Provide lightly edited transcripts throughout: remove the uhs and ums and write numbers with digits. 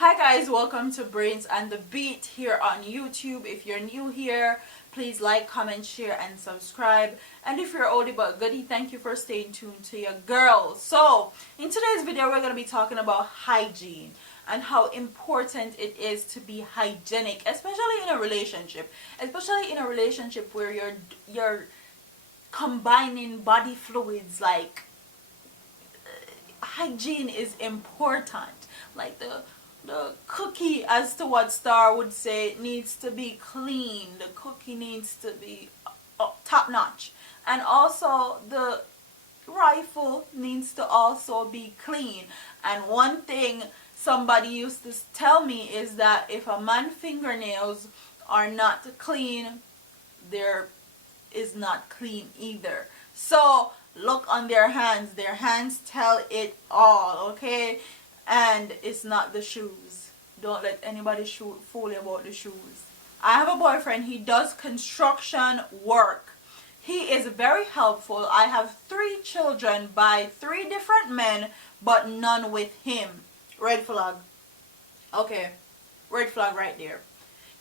Hi guys, welcome to Brains and the Beat here on YouTube. If you're new here, please like, comment, share, and subscribe. And if you're oldie but goodie, thank you for staying tuned to your girl. So, in today's video, we're going to be talking about hygiene and how important it is to be hygienic, especially in a relationship. Especially in a relationship where you're combining body fluids, like hygiene is important. Like the cookie, as to what Star would say, needs to be clean. The cookie needs to be top notch, and also the rifle needs to also be clean. And one thing somebody used to tell me is that if a man's fingernails are not clean, there is not clean either. So look on their hands tell it all, okay? And it's not the shoes. Don't let anybody fool you about the shoes. I have a boyfriend, he does construction work. He is very helpful. I have 3 children by 3 different men, but none with him. Red flag. Okay, red flag right there.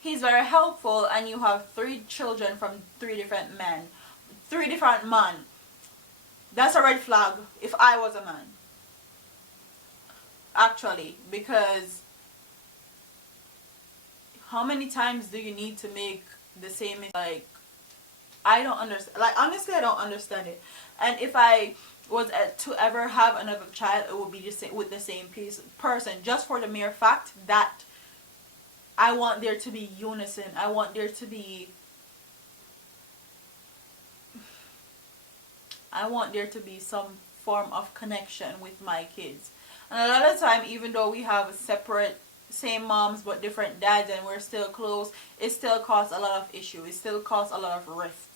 He's very helpful, and you have 3 children from 3 different men. 3 different men. That's a red flag if I was a man. Actually, because how many times do you need to make the same, like, I don't understand. Like, honestly, I don't understand it. And if I was to ever have another child, it would be the same, with the same person, just for the mere fact that I want there to be unison. I want there to be some form of connection with my kids. And a lot of time, even though we have separate, same moms but different dads, and we're still close, it still causes a lot of issue. It still causes a lot of rift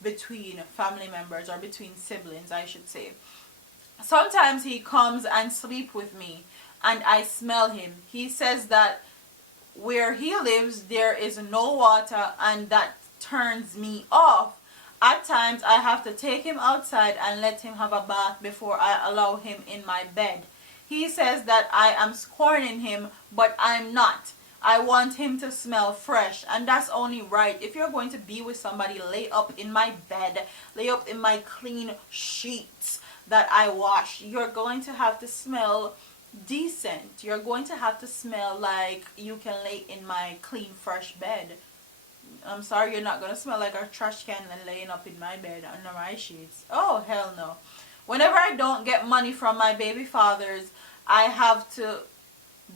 between family members, or between siblings, I should say. Sometimes he comes and sleep with me, and I smell him. He says that where he lives there is no water, and that turns me off. At times I have to take him outside and let him have a bath before I allow him in my bed. He says that I am scorning him, but I'm not. I want him to smell fresh, and that's only right. If you're going to be with somebody, lay up in my bed, lay up in my clean sheets that I wash. You're going to have to smell decent. You're going to have to smell like you can lay in my clean, fresh bed. I'm sorry, you're not going to smell like a trash can and laying up in my bed under my sheets. Oh, hell no. Whenever I don't get money from my baby fathers, I have to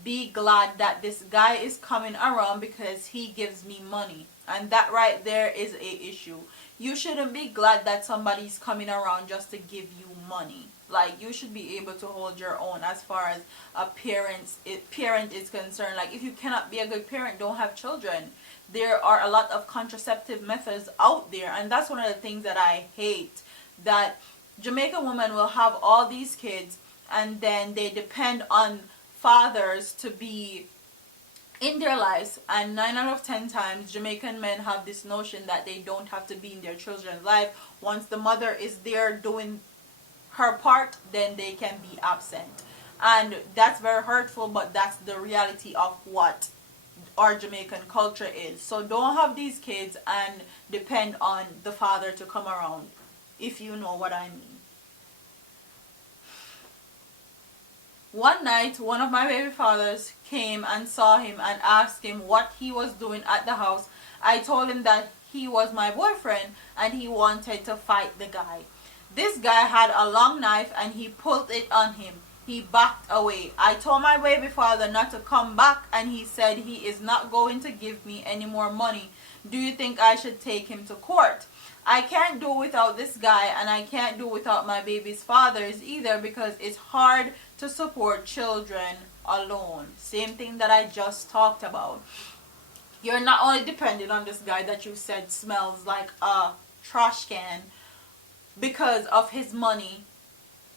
be glad that this guy is coming around because he gives me money. And that right there is a issue. You shouldn't be glad that somebody's coming around just to give you money. Like, you should be able to hold your own as far as a parent is concerned. Like, if you cannot be a good parent, don't have children. There are a lot of contraceptive methods out there, and that's one of the things that I hate, that Jamaican women will have all these kids and then they depend on fathers to be in their lives, and 9 out of 10 times Jamaican men have this notion that they don't have to be in their children's life. Once the mother is there doing her part, then they can be absent, and that's very hurtful, but that's the reality of what our Jamaican culture is. So don't have these kids and depend on the father to come around, if you know what I mean. One night, one of my baby fathers came and saw him and asked him what he was doing at the house. I told him that he was my boyfriend and he wanted to fight the guy. This guy had a long knife and he pulled it on him. He backed away. I told my baby father not to come back, and he said he is not going to give me any more money. Do you think I should take him to court? I can't do without this guy, and I can't do without my baby's fathers either, because it's hard to support children alone. Same thing that I just talked about. You're not only dependent on this guy that you said smells like a trash can because of his money.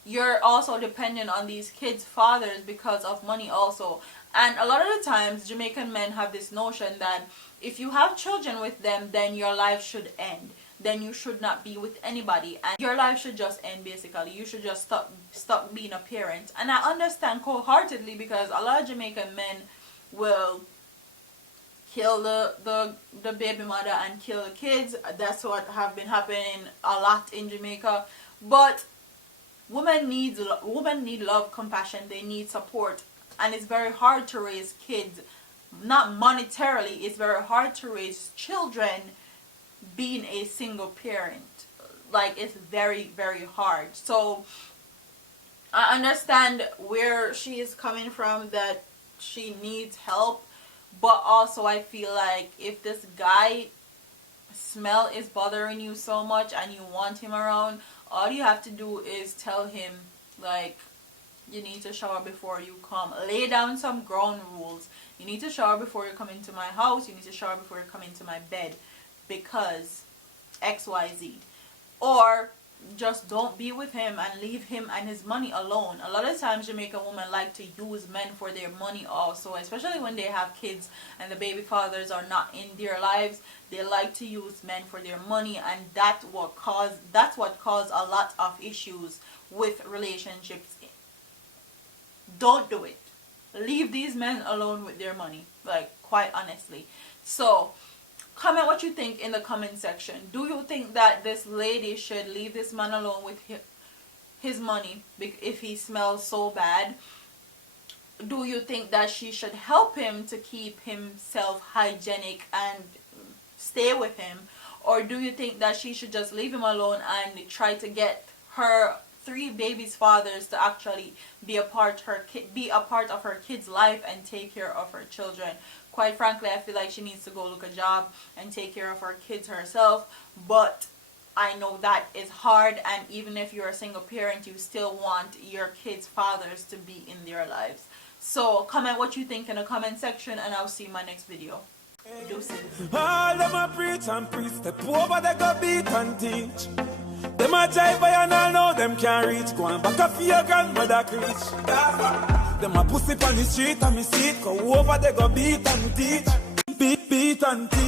You're also dependent on these kids' fathers because of money also. And a lot of the times Jamaican men have this notion that if you have children with them, then your life should end. Then you should not be with anybody, and your life should just end. Basically, you should just stop being a parent. And I understand wholeheartedly, because a lot of Jamaican men will kill the baby mother and kill the kids. That's what have been happening a lot in Jamaica. But women need love, compassion. They need support, and it's very hard to raise kids. Not monetarily, it's very hard to raise children being a single parent. Like, it's very, very hard. So I understand where she is coming from, that she needs help, but also I feel like if this guy smell is bothering you so much and you want him around, all you have to do is tell him, like, you need to shower before you come. Lay down some ground rules. You need to shower before you come into my house. You need to shower before you come into my bed, because XYZ. Or just don't be with him and leave him and his money alone. A lot of times Jamaican women like to use men for their money also, especially when they have kids and the baby fathers are not in their lives. They like to use men for their money, and that's what caused a lot of issues with relationships. Don't do it. Leave these men alone with their money, like, quite honestly. So comment what you think in the comment section. Do you think that this lady should leave this man alone with his money if he smells so bad? Do you think that she should help him to keep himself hygienic and stay with him? Or do you think that she should just leave him alone and try to get her 3 babies' fathers to actually be a part of her kid's life and take care of her children? Quite frankly, I feel like she needs to go look a job and take care of her kids herself. But I know that is hard, and even if you're a single parent, you still want your kids' fathers to be in their lives. So comment what you think in the comment section, and I'll see you in my next video. Deuces. All them a preach and preach, step over they go beat and teach. Them a jive by and all know them can't reach. Go and back up for your grandmother preach. Them a pussy on the street and me see it. Go over they go beat and teach. Beat and teach.